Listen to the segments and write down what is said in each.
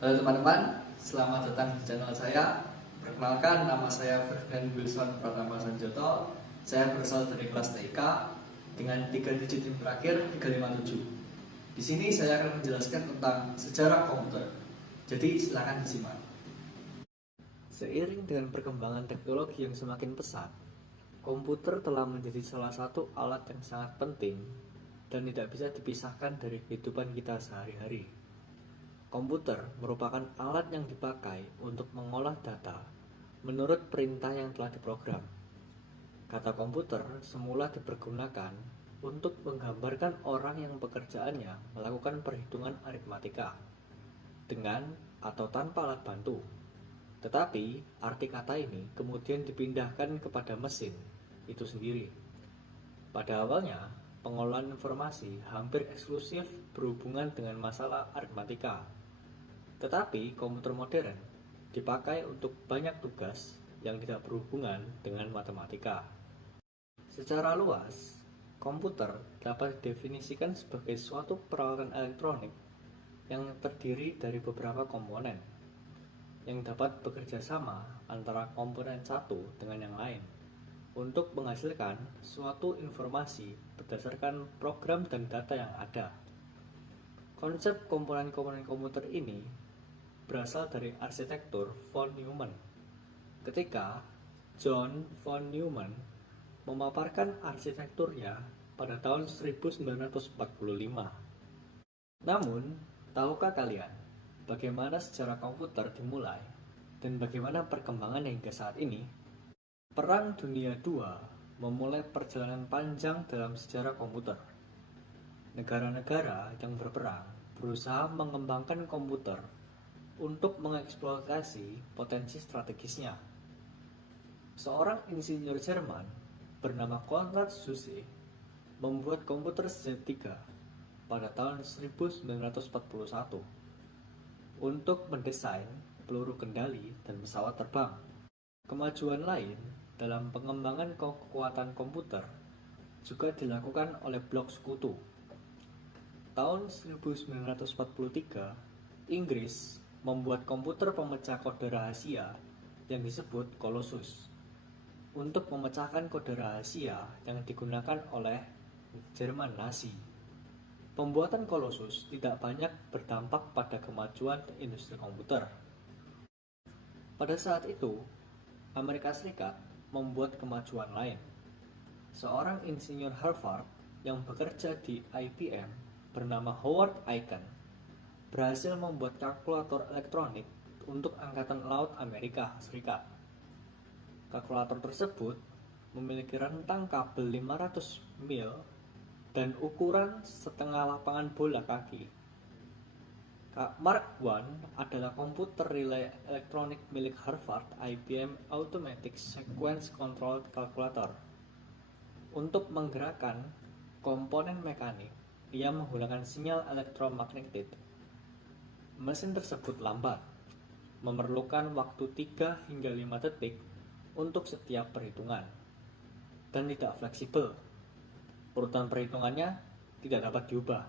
Halo teman-teman, selamat datang di channel saya. Perkenalkan, nama saya Ferdinand Wilson Pratama Sanjoto. Saya berasal dari kelas TIK dengan 3 digit yang terakhir 357. Di sini saya akan menjelaskan tentang sejarah komputer. Jadi silakan disimak. Seiring dengan perkembangan teknologi yang semakin pesat, komputer telah menjadi salah satu alat yang sangat penting dan tidak bisa dipisahkan dari kehidupan kita sehari-hari. Komputer merupakan alat yang dipakai untuk mengolah data menurut perintah yang telah diprogram. Kata komputer semula dipergunakan untuk menggambarkan orang yang pekerjaannya melakukan perhitungan aritmatika dengan atau tanpa alat bantu. Tetapi arti kata ini kemudian dipindahkan kepada mesin itu sendiri. Pada awalnya, pengolahan informasi hampir eksklusif berhubungan dengan masalah aritmatika. Tetapi komputer modern dipakai untuk banyak tugas yang tidak berhubungan dengan matematika. Secara luas, komputer dapat didefinisikan sebagai suatu peralatan elektronik yang terdiri dari beberapa komponen yang dapat bekerja sama antara komponen satu dengan yang lain untuk menghasilkan suatu informasi berdasarkan program dan data yang ada. Konsep komponen-komponen komputer ini berasal dari arsitektur von Neumann. Ketika John von Neumann memaparkan arsitekturnya pada tahun 1945. Namun, tahukah kalian bagaimana sejarah komputer dimulai dan bagaimana perkembangan hingga saat ini? Perang Dunia II memulai perjalanan panjang dalam sejarah komputer. Negara-negara yang berperang berusaha mengembangkan komputer untuk mengeksploitasi potensi strategisnya. Seorang insinyur Jerman bernama Konrad Zuse membuat komputer segitiga pada tahun 1941 untuk mendesain peluru kendali dan pesawat terbang. Kemajuan lain dalam pengembangan kekuatan komputer juga dilakukan oleh blok sekutu. Tahun 1943, Inggris membuat komputer pemecah kode rahasia yang disebut Colossus untuk memecahkan kode rahasia yang digunakan oleh Jerman Nazi. Pembuatan Colossus tidak banyak berdampak pada kemajuan industri komputer. Pada saat itu, Amerika Serikat membuat kemajuan lain. Seorang insinyur Harvard yang bekerja di IBM bernama Howard Aiken berhasil membuat kalkulator elektronik untuk Angkatan Laut Amerika Serikat. Kalkulator tersebut memiliki rentang kabel 500 mil dan ukuran setengah lapangan bola kaki. Mark I adalah komputer relay elektronik milik Harvard IBM Automatic Sequence Control Calculator. Untuk menggerakkan komponen mekanik, ia menggunakan sinyal elektromagnetik. Mesin tersebut lambat, memerlukan waktu 3 hingga 5 detik untuk setiap perhitungan, dan tidak fleksibel. Urutan perhitungannya tidak dapat diubah.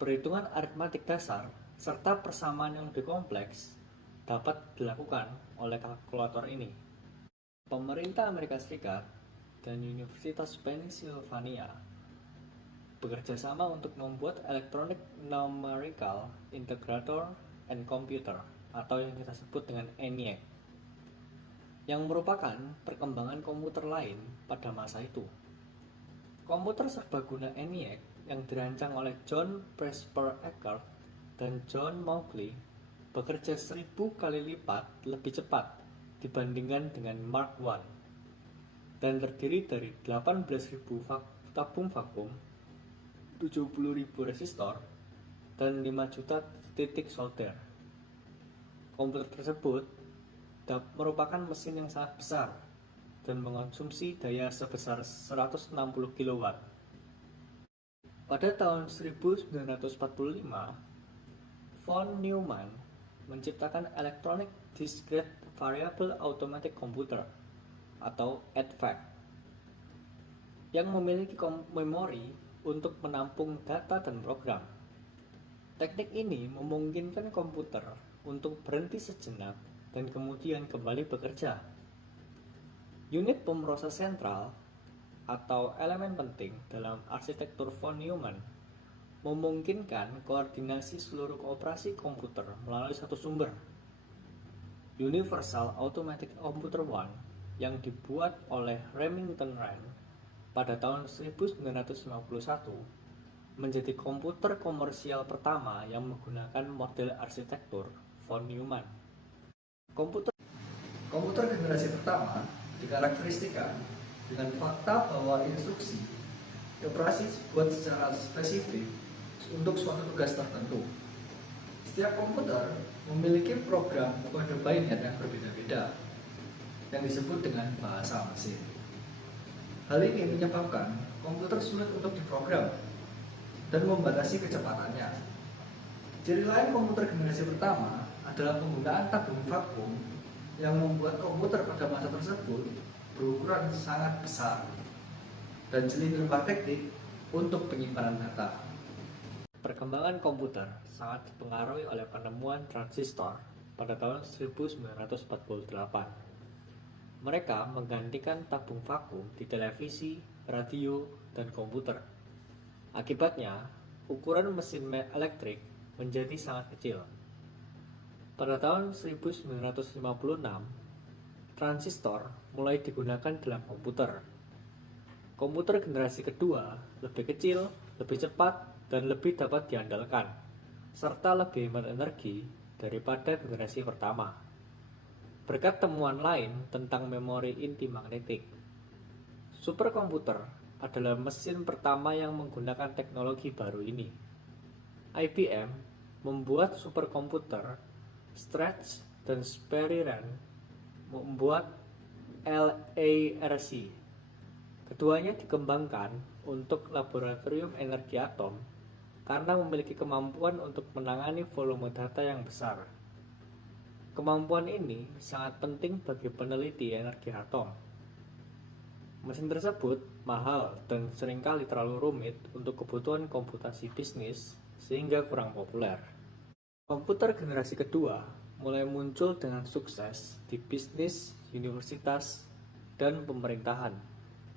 Perhitungan aritmatik dasar serta persamaan yang lebih kompleks dapat dilakukan oleh kalkulator ini. Pemerintah Amerika Serikat dan Universitas Pennsylvania bekerja sama untuk membuat Electronic Numerical Integrator and Computer atau yang kita sebut dengan ENIAC, yang merupakan perkembangan komputer lain pada masa itu. Komputer serbaguna ENIAC yang dirancang oleh John Presper Eckert dan John Mauchly bekerja 1000 kali lipat lebih cepat dibandingkan dengan Mark I dan terdiri dari 18.000 tabung vakum, 70.000 resistor, dan 5 juta titik solder. Komputer tersebut merupakan mesin yang sangat besar dan mengonsumsi daya sebesar 160 kW. Pada tahun 1945, von Neumann menciptakan Electronic Discrete Variable Automatic Computer atau EDVAC yang memiliki memori untuk menampung data dan program. Teknik ini memungkinkan komputer untuk berhenti sejenak dan kemudian kembali bekerja. Unit pemroses sentral atau elemen penting dalam arsitektur von Neumann memungkinkan koordinasi seluruh operasi komputer melalui satu sumber. Universal Automatic Computer 1 yang dibuat oleh Remington Rand pada tahun 1951 menjadi komputer komersial pertama yang menggunakan model arsitektur von Neumann. Komputer generasi pertama dikarakteristikan dengan fakta bahwa instruksi operasi dibuat secara spesifik untuk suatu tugas tertentu. Setiap komputer memiliki program kode bainet yang berbeda-beda yang disebut dengan bahasa mesin. Hal ini menyebabkan komputer sulit untuk diprogram dan membatasi kecepatannya. Ciri lain komputer generasi pertama adalah penggunaan tabung vakum yang membuat komputer pada masa tersebut berukuran sangat besar dan silinder magnetik untuk penyimpanan data. Perkembangan komputer sangat dipengaruhi oleh penemuan transistor pada tahun 1948. Mereka menggantikan tabung vakum di televisi, radio, dan komputer. Akibatnya, ukuran mesin elektrik menjadi sangat kecil. Pada tahun 1956, transistor mulai digunakan dalam komputer. Komputer generasi kedua lebih kecil, lebih cepat, dan lebih dapat diandalkan, serta lebih hemat energi daripada generasi pertama. Berkat temuan lain tentang memori inti magnetik, superkomputer adalah mesin pertama yang menggunakan teknologi baru ini. IBM membuat superkomputer Stretch dan Sperry Rand membuat LARC. Keduanya dikembangkan untuk laboratorium energi atom karena memiliki kemampuan untuk menangani volume data yang besar. Kemampuan ini sangat penting bagi peneliti energi atom. Mesin tersebut mahal dan seringkali terlalu rumit untuk kebutuhan komputasi bisnis sehingga kurang populer. Komputer generasi kedua mulai muncul dengan sukses di bisnis, universitas, dan pemerintahan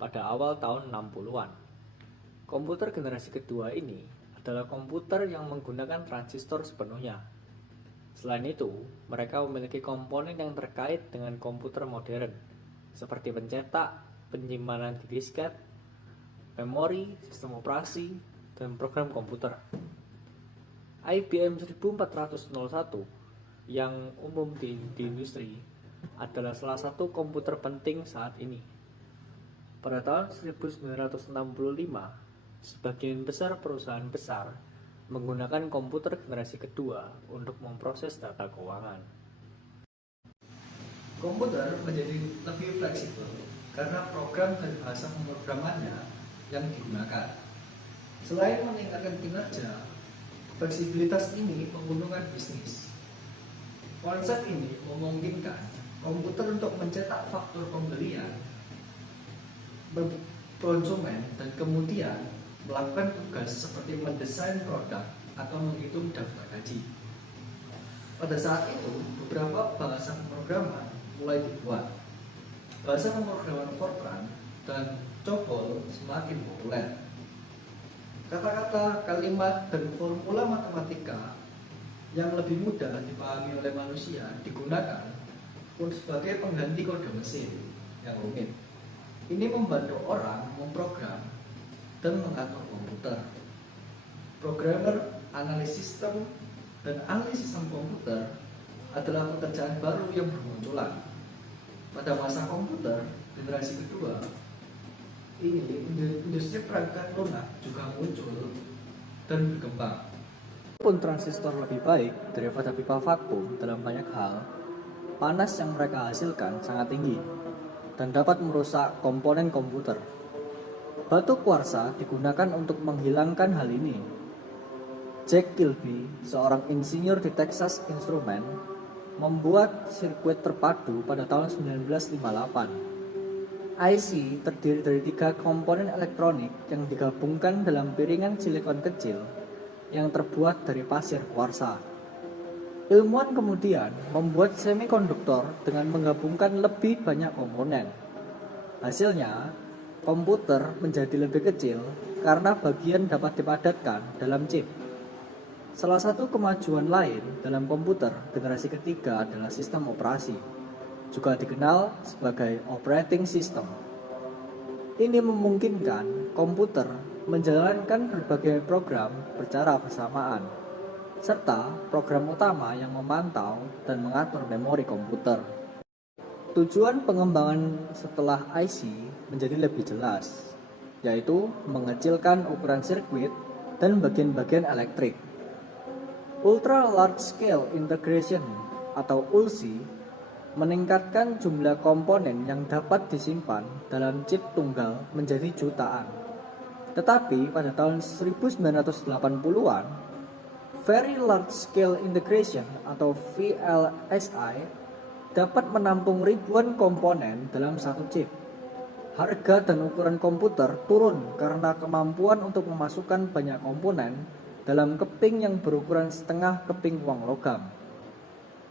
pada awal tahun 60-an. Komputer generasi kedua ini adalah komputer yang menggunakan transistor sepenuhnya. Selain itu, mereka memiliki komponen yang terkait dengan komputer modern, seperti pencetak, penyimpanan di disket, memori, sistem operasi, dan program komputer. IBM 1401 yang umum di industri adalah salah satu komputer penting saat ini. Pada tahun 1965, sebagian besar perusahaan besar menggunakan komputer generasi kedua untuk memproses data keuangan. Komputer menjadi lebih fleksibel karena program dan bahasa pemrogramannya yang digunakan. Selain meningkatkan kinerja, fleksibilitas ini menguntungkan bisnis. Konsep ini memungkinkan komputer untuk mencetak faktur pembelian konsumen dan kemudian melakukan tugas seperti mendesain produk atau menghitung daftar gaji. Pada saat itu, beberapa bahasa pemrograman mulai dibuat. Bahasa pemrograman Fortran dan COBOL semakin populer. Kata-kata, kalimat, dan formula matematika yang lebih mudah dipahami oleh manusia digunakan untuk sebagai pengganti kode mesin yang rumit. Ini membantu orang memprogram dan mengatur komputer. Programmer, analis sistem, dan ahli sistem komputer adalah pekerjaan baru yang bermunculan. Pada masa komputer generasi kedua, ini industri perangkat lunak juga muncul dan berkembang. Walaupun transistor lebih baik daripada pipa vakum dalam banyak hal, panas yang mereka hasilkan sangat tinggi dan dapat merusak komponen komputer. Batu kuarsa digunakan untuk menghilangkan hal ini. Jack Kilby, seorang insinyur di Texas Instruments, membuat sirkuit terpadu pada tahun 1958. IC terdiri dari 3 komponen elektronik yang digabungkan dalam piringan silikon kecil yang terbuat dari pasir kuarsa. Ilmuwan kemudian membuat semikonduktor dengan menggabungkan lebih banyak komponen. Hasilnya, komputer menjadi lebih kecil karena bagian dapat dipadatkan dalam chip. Salah satu kemajuan lain dalam komputer generasi ketiga adalah sistem operasi, juga dikenal sebagai operating system. Ini memungkinkan komputer menjalankan berbagai program secara bersamaan, serta program utama yang memantau dan mengatur memori komputer. Tujuan pengembangan setelah IC menjadi lebih jelas, yaitu mengecilkan ukuran sirkuit dan bagian-bagian elektrik. Ultra Large Scale Integration atau ULSI meningkatkan jumlah komponen yang dapat disimpan dalam chip tunggal menjadi jutaan. Tetapi pada tahun 1980-an, Very Large Scale Integration atau VLSI dapat menampung ribuan komponen dalam satu chip. Harga dan ukuran komputer turun karena kemampuan untuk memasukkan banyak komponen dalam keping yang berukuran setengah keping uang logam.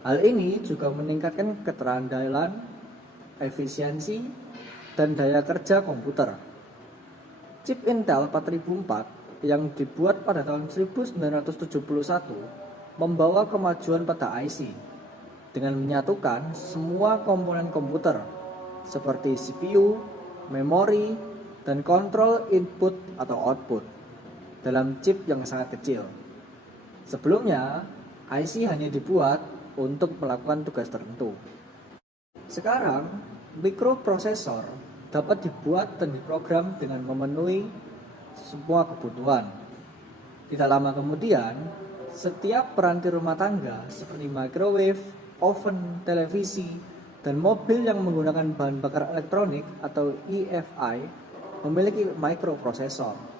Hal ini juga meningkatkan keterandalan, efisiensi, dan daya kerja komputer. Chip Intel 4004 yang dibuat pada tahun 1971 membawa kemajuan pada IC dengan menyatukan semua komponen komputer seperti CPU, memori, dan kontrol input atau output dalam chip yang sangat kecil. Sebelumnya, IC hanya dibuat untuk melakukan tugas tertentu. Sekarang, mikroprosesor dapat dibuat dan diprogram dengan memenuhi semua kebutuhan. Tidak lama kemudian, setiap peranti rumah tangga seperti microwave, oven, televisi, dan mobil yang menggunakan bahan bakar elektronik atau EFI memiliki mikroprosesor.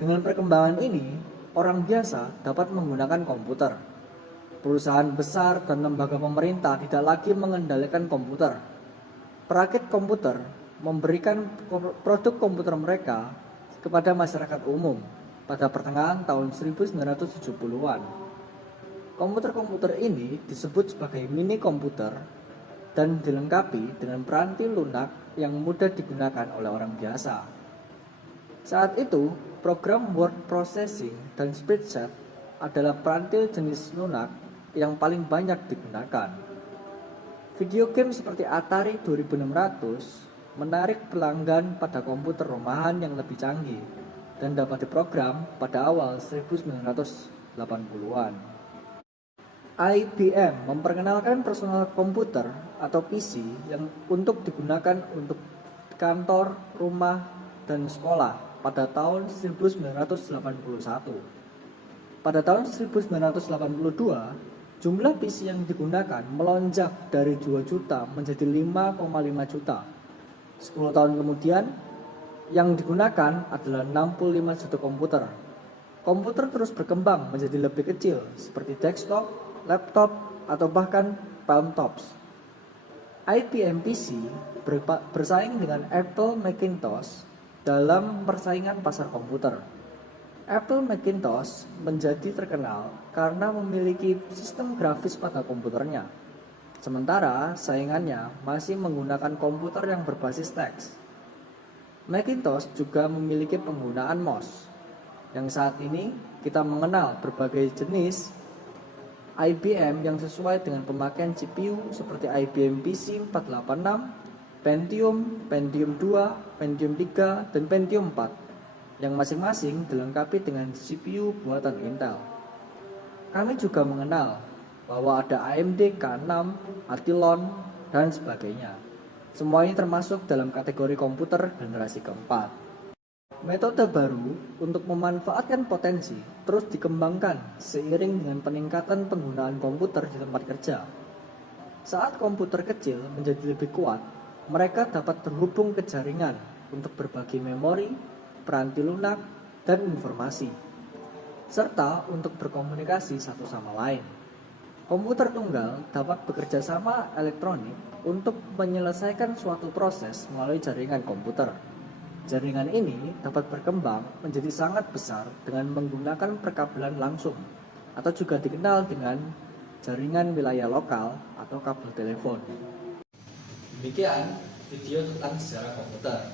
Dengan perkembangan ini, orang biasa dapat menggunakan komputer. Perusahaan besar dan lembaga pemerintah tidak lagi mengendalikan komputer. Perakit komputer memberikan produk komputer mereka kepada masyarakat umum pada pertengahan tahun 1970-an. Komputer-komputer ini disebut sebagai mini komputer dan dilengkapi dengan peranti lunak yang mudah digunakan oleh orang biasa. Saat itu, program word processing dan spreadsheet adalah peranti jenis lunak yang paling banyak digunakan. Video game seperti Atari 2600 menarik pelanggan pada komputer rumahan yang lebih canggih dan dapat diprogram pada awal 1980-an. IBM memperkenalkan personal komputer atau PC yang untuk digunakan untuk kantor, rumah, dan sekolah pada tahun 1981. Pada tahun 1982, jumlah PC yang digunakan melonjak dari 2 juta menjadi 5,5 juta. 10 tahun kemudian, yang digunakan adalah 65 juta komputer. Komputer terus berkembang menjadi lebih kecil, seperti desktop, laptop, atau bahkan palmtops. IBM PC bersaing dengan Apple Macintosh dalam persaingan pasar komputer. Apple Macintosh menjadi terkenal karena memiliki sistem grafis pada komputernya. Sementara saingannya masih menggunakan komputer yang berbasis teks. Macintosh juga memiliki penggunaan mouse, yang saat ini kita mengenal berbagai jenis IBM yang sesuai dengan pemakaian CPU seperti IBM PC 486, Pentium, Pentium 2, Pentium 3, dan Pentium 4, yang masing-masing dilengkapi dengan CPU buatan Intel. Kami juga mengenal bahwa ada AMD K6, Athlon, dan sebagainya. Semua ini termasuk dalam kategori komputer generasi keempat. Metode baru untuk memanfaatkan potensi terus dikembangkan seiring dengan peningkatan penggunaan komputer di tempat kerja. Saat komputer kecil menjadi lebih kuat, mereka dapat terhubung ke jaringan untuk berbagi memori, peranti lunak, dan informasi, serta untuk berkomunikasi satu sama lain. Komputer tunggal dapat bekerja sama elektronik untuk menyelesaikan suatu proses melalui jaringan komputer. Jaringan ini dapat berkembang menjadi sangat besar dengan menggunakan perkabelan langsung atau juga dikenal dengan jaringan wilayah lokal atau kabel telepon. Demikian video tentang sejarah komputer.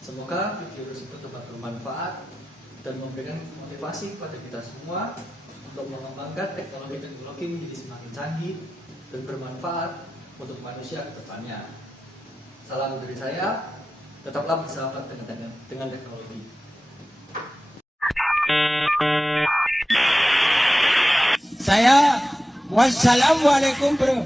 Semoga video tersebut dapat bermanfaat dan memberikan motivasi kepada kita semua untuk mengembangkan teknologi-teknologi menjadi semakin canggih dan bermanfaat untuk manusia ke depannya. Salam dari saya, tetaplah bersahabat dengan teknologi. Saya wassalamualaikum bro.